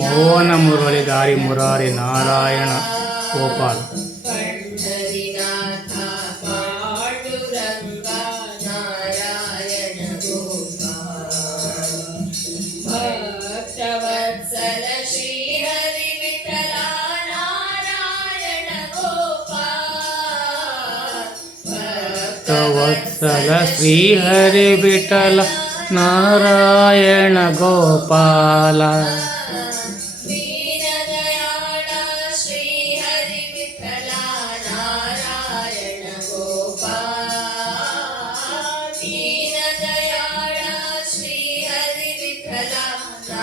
மோன முரளிதாரி முராரி நாராயண கோபால் भक्तवत्सल श्रीहरिविठल नारायण गोपाल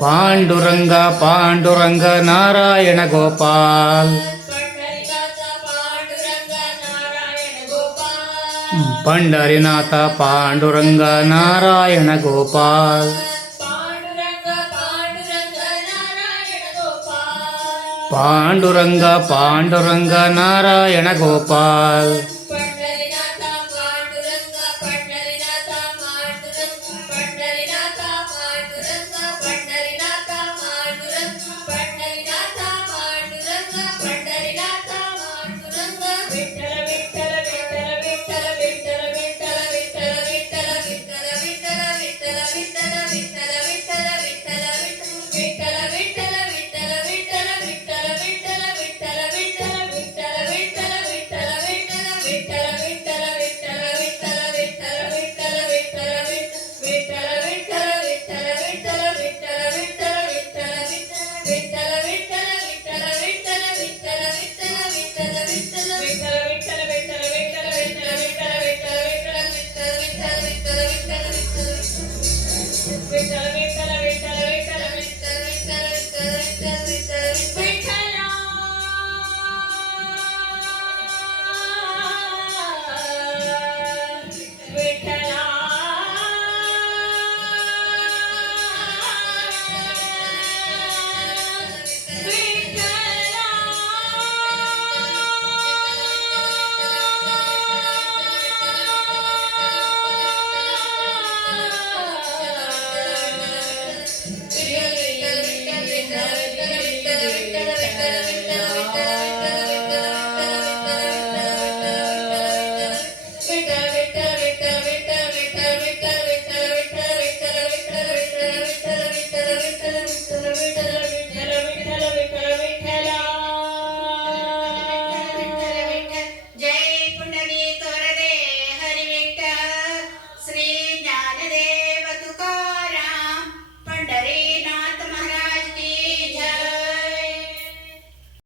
பாண்டுரங்க பாண்டுரங்க நாராயண கோபால். பண்டரிநாத பாண்டுரங்க நாராயண கோபால். பாண்டுரங்க பாண்டுரங்க நாராயண கோபால்.